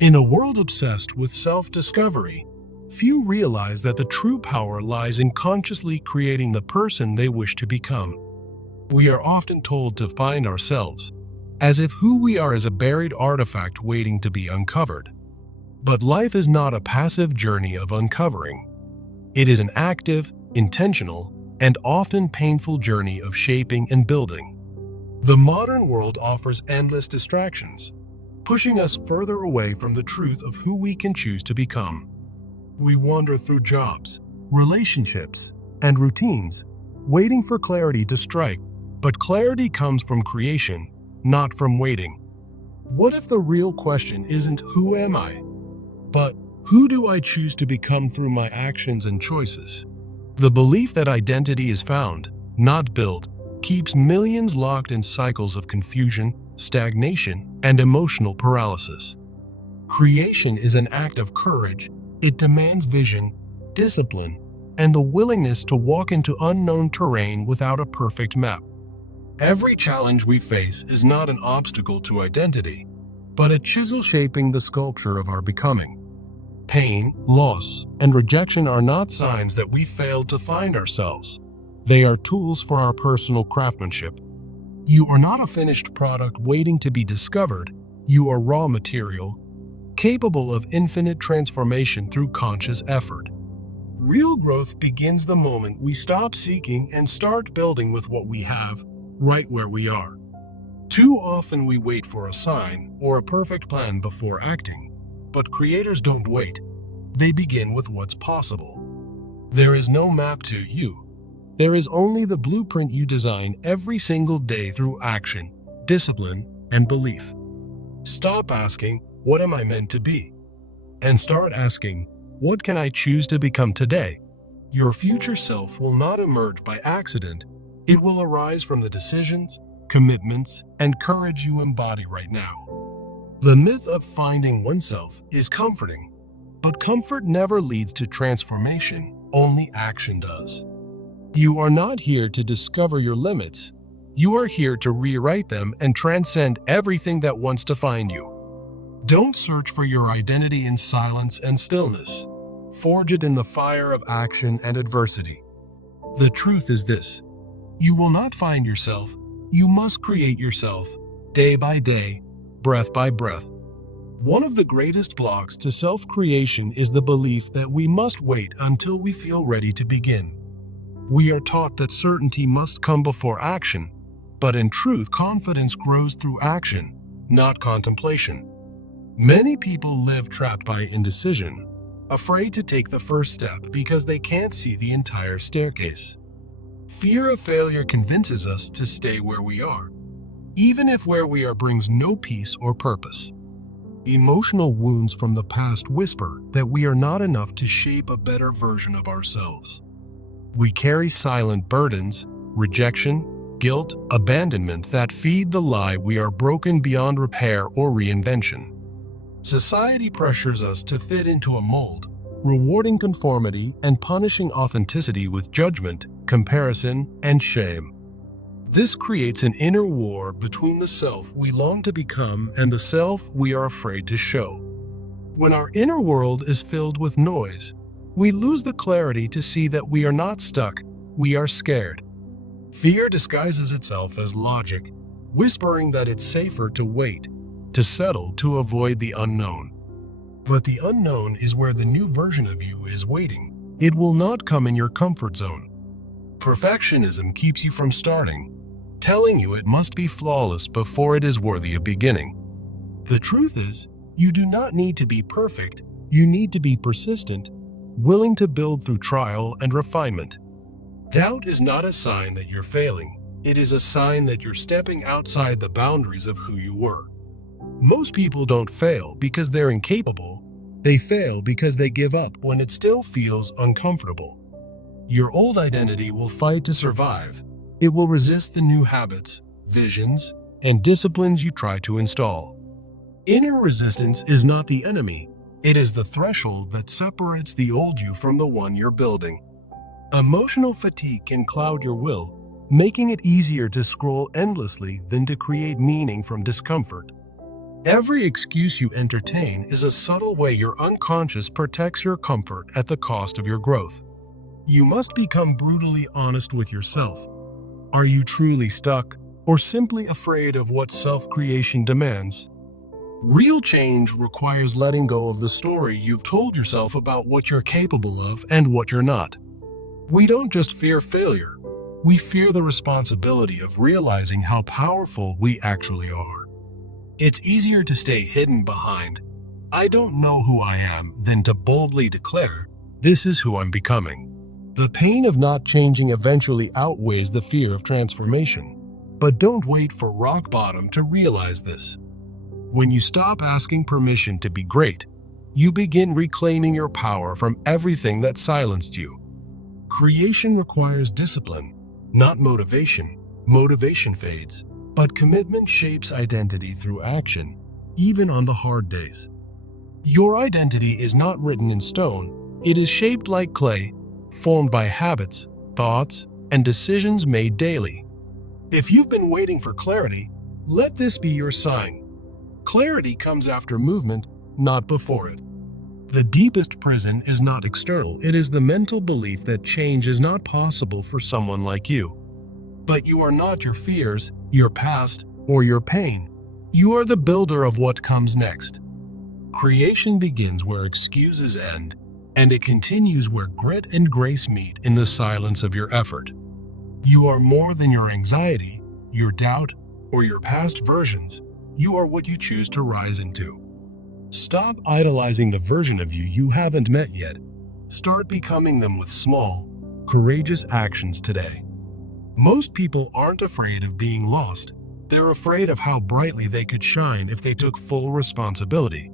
In a world obsessed with self-discovery, few realize that the true power lies in consciously creating the person they wish to become. We are often told to find ourselves, as if who we are is a buried artifact waiting to be uncovered. But life is not a passive journey of uncovering. It is an active, intentional, and often painful journey of shaping and building. The modern world offers endless distractions, pushing us further away from the truth of who we can choose to become. We wander through jobs, relationships, and routines, waiting for clarity to strike, but clarity comes from creation, not from waiting. What if the real question isn't who am I, but who do I choose to become through my actions and choices? The belief that identity is found, not built, keeps millions locked in cycles of confusion, stagnation, and emotional paralysis. Creation is an act of courage. It demands vision, discipline, and the willingness to walk into unknown terrain without a perfect map. Every challenge we face is not an obstacle to identity, but a chisel shaping the sculpture of our becoming. Pain, loss, and rejection are not signs that we failed to find ourselves. They are tools for our personal craftsmanship. You are not a finished product waiting to be discovered. You are raw material, capable of infinite transformation through conscious effort. Real growth begins the moment we stop seeking and start building with what we have, right where we are. Too often we wait for a sign or a perfect plan before acting. But creators don't wait. They begin with what's possible. There is no map to you. There is only the blueprint you design every single day through action, discipline, and belief. Stop asking, what am I meant to be? And start asking, what can I choose to become today? Your future self will not emerge by accident. It will arise from the decisions, commitments, and courage you embody right now. The myth of finding oneself is comforting, but comfort never leads to transformation, only action does. You are not here to discover your limits. You are here to rewrite them and transcend everything that wants to find you. Don't search for your identity in silence and stillness. Forge it in the fire of action and adversity. The truth is this: you will not find yourself. You must create yourself, day by day, breath by breath. One of the greatest blocks to self-creation is the belief that we must wait until we feel ready to begin. We are taught that certainty must come before action, but in truth, confidence grows through action, not contemplation. Many people live trapped by indecision, afraid to take the first step because they can't see the entire staircase. Fear of failure convinces us to stay where we are, even if where we are brings no peace or purpose. Emotional wounds from the past whisper that we are not enough to shape a better version of ourselves. We carry silent burdens, rejection, guilt, abandonment that feed the lie we are broken beyond repair or reinvention. Society pressures us to fit into a mold, rewarding conformity and punishing authenticity with judgment, comparison, and shame. This creates an inner war between the self we long to become and the self we are afraid to show. When our inner world is filled with noise, we lose the clarity to see that we are not stuck, we are scared. Fear disguises itself as logic, whispering that it's safer to wait, to settle, to avoid the unknown. But the unknown is where the new version of you is waiting. It will not come in your comfort zone. Perfectionism keeps you from starting, telling you it must be flawless before it is worthy of beginning. The truth is, you do not need to be perfect. You need to be persistent, willing to build through trial and refinement. Doubt is not a sign that you're failing. It is a sign that you're stepping outside the boundaries of who you were. Most people don't fail because they're incapable. They fail because they give up when it still feels uncomfortable. Your old identity will fight to survive. It will resist the new habits, visions, and disciplines you try to install. Inner resistance is not the enemy. It is the threshold that separates the old you from the one you're building. Emotional fatigue can cloud your will, making it easier to scroll endlessly than to create meaning from discomfort. Every excuse you entertain is a subtle way your unconscious protects your comfort at the cost of your growth. You must become brutally honest with yourself. Are you truly stuck, or simply afraid of what self-creation demands? Real change requires letting go of the story you've told yourself about what you're capable of and what you're not. We don't just fear failure, we fear the responsibility of realizing how powerful we actually are. It's easier to stay hidden behind, "I don't know who I am," than to boldly declare, "This is who I'm becoming." The pain of not changing eventually outweighs the fear of transformation. But don't wait for rock bottom to realize this. When you stop asking permission to be great, you begin reclaiming your power from everything that silenced you. Creation requires discipline, not motivation. Motivation fades, but commitment shapes identity through action, even on the hard days. Your identity is not written in stone, it is shaped like clay, formed by habits, thoughts, and decisions made daily. If you've been waiting for clarity, let this be your sign. Clarity comes after movement, not before it. The deepest prison is not external, it is the mental belief that change is not possible for someone like you. But you are not your fears, your past, or your pain. You are the builder of what comes next. Creation begins where excuses end, and it continues where grit and grace meet in the silence of your effort. You are more than your anxiety, your doubt, or your past versions. You are what you choose to rise into. Stop idolizing the version of you haven't met yet. Start becoming them with small, courageous actions today. Most people aren't afraid of being lost. They're afraid of how brightly they could shine if they took full responsibility.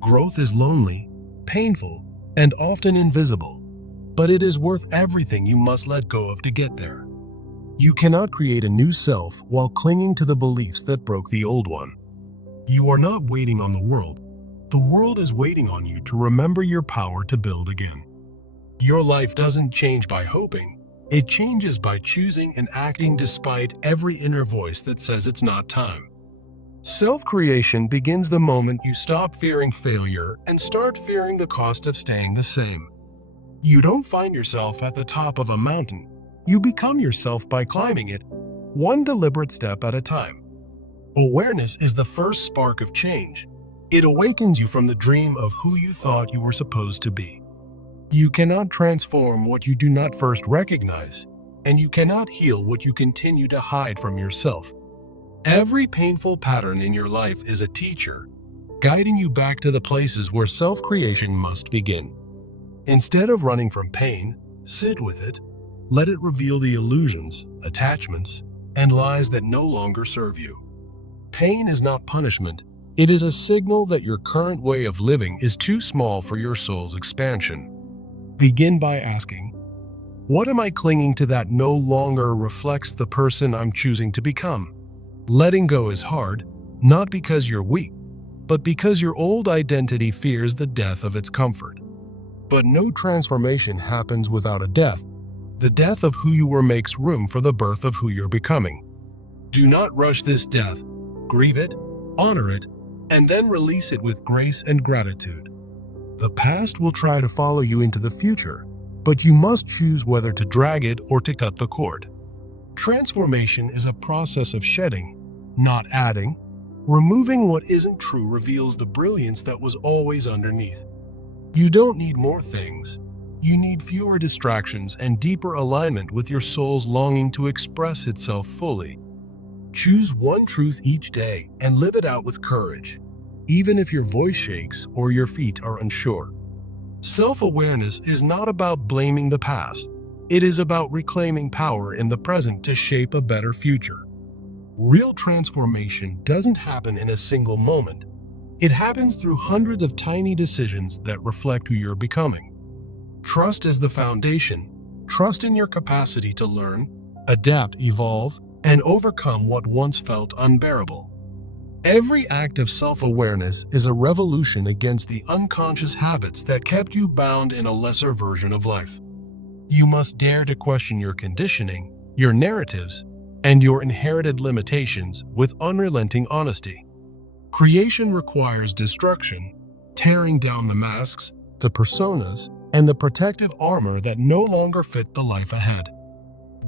Growth is lonely, painful, and often invisible, but it is worth everything you must let go of to get there. You cannot create a new self while clinging to the beliefs that broke the old one. You are not waiting on the world. The world is waiting on you to remember your power to build again. Your life doesn't change by hoping. It changes by choosing and acting despite every inner voice that says it's not time. Self-creation begins the moment you stop fearing failure and start fearing the cost of staying the same. You don't find yourself at the top of a mountain. You become yourself by climbing it, one deliberate step at a time. Awareness is the first spark of change. It awakens you from the dream of who you thought you were supposed to be. You cannot transform what you do not first recognize, and you cannot heal what you continue to hide from yourself. Every painful pattern in your life is a teacher, guiding you back to the places where self-creation must begin. Instead of running from pain, sit with it. Let it reveal the illusions, attachments, and lies that no longer serve you. Pain is not punishment. It is a signal that your current way of living is too small for your soul's expansion. Begin by asking, what am I clinging to that no longer reflects the person I'm choosing to become? Letting go is hard, not because you're weak, but because your old identity fears the death of its comfort. But no transformation happens without a death. The death of who you were makes room for the birth of who you're becoming. Do not rush this death. Grieve it, honor it, and then release it with grace and gratitude. The past will try to follow you into the future, but you must choose whether to drag it or to cut the cord. Transformation is a process of shedding, not adding. Removing what isn't true reveals the brilliance that was always underneath. You don't need more things. You need fewer distractions and deeper alignment with your soul's longing to express itself fully. Choose one truth each day and live it out with courage, even if your voice shakes or your feet are unsure. Self-awareness is not about blaming the past. It is about reclaiming power in the present to shape a better future. Real transformation doesn't happen in a single moment. It happens through hundreds of tiny decisions that reflect who you're becoming. Trust is the foundation. Trust in your capacity to learn, adapt, evolve, and overcome what once felt unbearable. Every act of self-awareness is a revolution against the unconscious habits that kept you bound in a lesser version of life. You must dare to question your conditioning, your narratives, and your inherited limitations with unrelenting honesty. Creation requires destruction, tearing down the masks, the personas, and the protective armor that no longer fit the life ahead.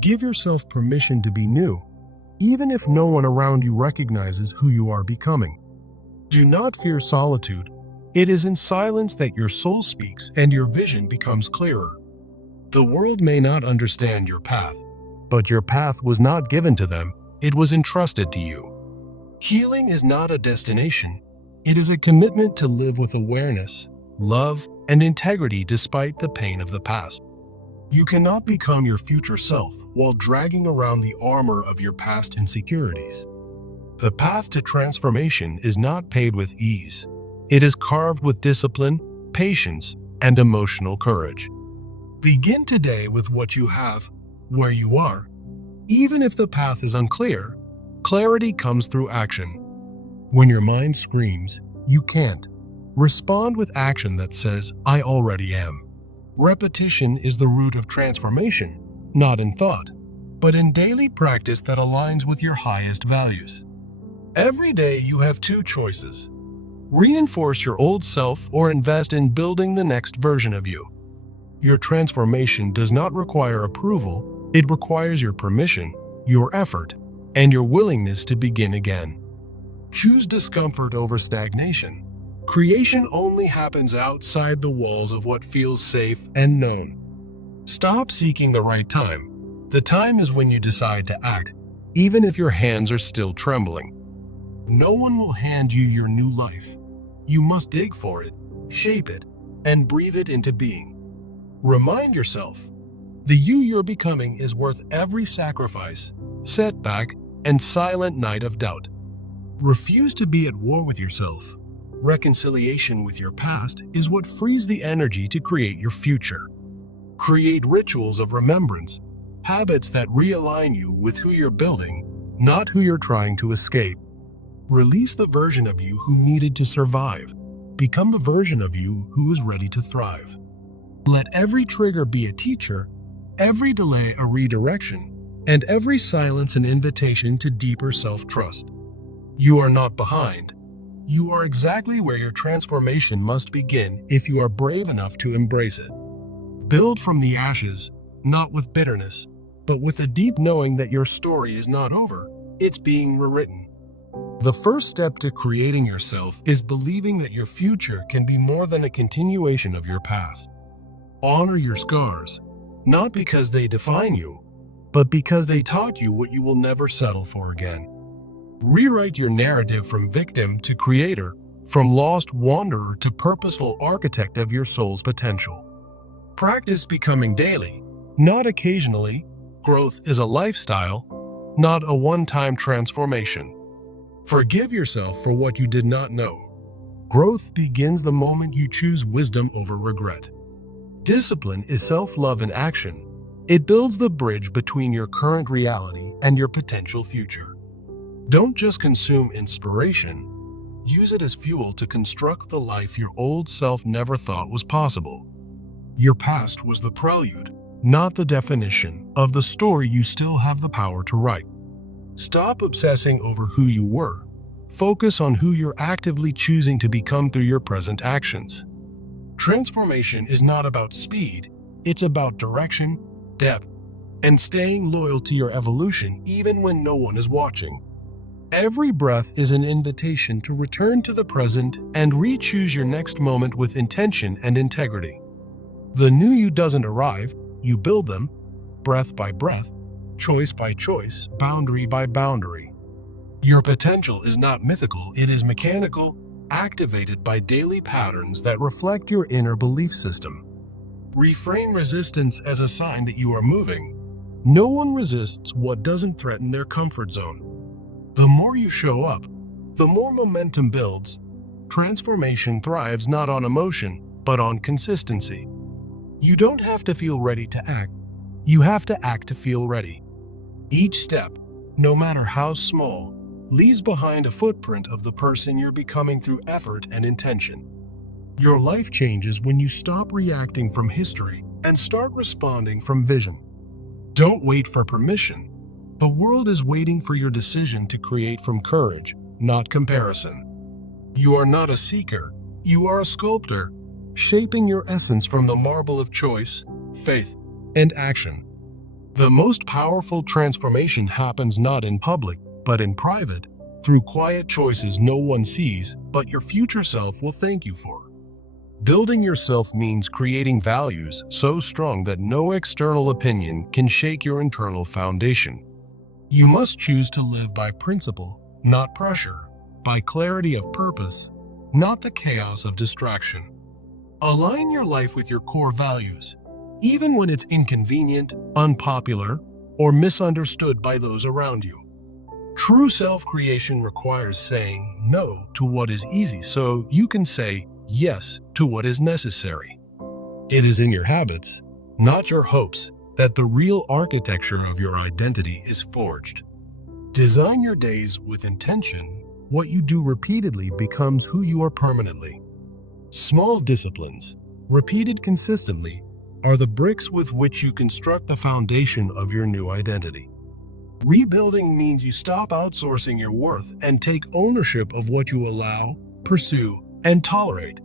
Give yourself permission to be new, even if no one around you recognizes who you are becoming. Do not fear solitude. It is in silence that your soul speaks and your vision becomes clearer. The world may not understand your path, but your path was not given to them, it was entrusted to you. Healing is not a destination, it is a commitment to live with awareness, love, and integrity despite the pain of the past. You cannot become your future self while dragging around the armor of your past insecurities. The path to transformation is not paved with ease. It is carved with discipline, patience, and emotional courage. Begin today with what you have, where you are. Even if the path is unclear, clarity comes through action. When your mind screams, "You can't," respond with action that says, "I already am." Repetition is the root of transformation, not in thought, but in daily practice that aligns with your highest values. Every day you have two choices. Reinforce your old self or invest in building the next version of you. Your transformation does not require approval, it requires your permission, your effort, and your willingness to begin again. Choose discomfort over stagnation. Creation only happens outside the walls of what feels safe and known. Stop seeking the right time. The time is when you decide to act, even if your hands are still trembling. No one will hand you your new life. You must dig for it, shape it, and breathe it into being. Remind yourself, the you you're becoming is worth every sacrifice, setback, and silent night of doubt. Refuse to be at war with yourself. Reconciliation with your past is what frees the energy to create your future. Create rituals of remembrance, habits that realign you with who you're building, not who you're trying to escape. Release the version of you who needed to survive. Become the version of you who is ready to thrive. Let every trigger be a teacher, every delay a redirection, and every silence an invitation to deeper self-trust. You are not behind. You are exactly where your transformation must begin if you are brave enough to embrace it. Build from the ashes, not with bitterness, but with a deep knowing that your story is not over, it's being rewritten. The first step to creating yourself is believing that your future can be more than a continuation of your past. Honor your scars, not because they define you, but because they taught you what you will never settle for again. Rewrite your narrative from victim to creator, from lost wanderer to purposeful architect of your soul's potential. Practice becoming daily, not occasionally. Growth is a lifestyle, not a one-time transformation. Forgive yourself for what you did not know. Growth begins the moment you choose wisdom over regret. Discipline is self-love in action. It builds the bridge between your current reality and your potential future. Don't just consume inspiration. Use it as fuel to construct the life your old self never thought was possible. Your past was the prelude, not the definition, of the story you still have the power to write. Stop obsessing over who you were. Focus on who you're actively choosing to become through your present actions. Transformation is not about speed, it's about direction, depth, and staying loyal to your evolution even when no one is watching. Every breath is an invitation to return to the present and re-choose your next moment with intention and integrity. The new you doesn't arrive, you build them, breath by breath, choice by choice, boundary by boundary. Your potential is not mythical, it is mechanical, activated by daily patterns that reflect your inner belief system. Reframe resistance as a sign that you are moving. No one resists what doesn't threaten their comfort zone. The more you show up, the more momentum builds. Transformation thrives not on emotion, but on consistency. You don't have to feel ready to act. You have to act to feel ready. Each step, no matter how small, leaves behind a footprint of the person you're becoming through effort and intention. Your life changes when you stop reacting from history and start responding from vision. Don't wait for permission. The world is waiting for your decision to create from courage, not comparison. You are not a seeker, you are a sculptor, shaping your essence from the marble of choice, faith, and action. The most powerful transformation happens not in public, but in private, through quiet choices no one sees, but your future self will thank you for. Building yourself means creating values so strong that no external opinion can shake your internal foundation. You must choose to live by principle, not pressure, by clarity of purpose, not the chaos of distraction. Align your life with your core values, even when it's inconvenient, unpopular, or misunderstood by those around you. True self-creation requires saying no to what is easy so you can say yes to what is necessary. It is in your habits, not your hopes, that the real architecture of your identity is forged. Design your days with intention. What you do repeatedly becomes who you are permanently. Small disciplines, repeated consistently, are the bricks with which you construct the foundation of your new identity. Rebuilding means you stop outsourcing your worth and take ownership of what you allow, pursue, and tolerate.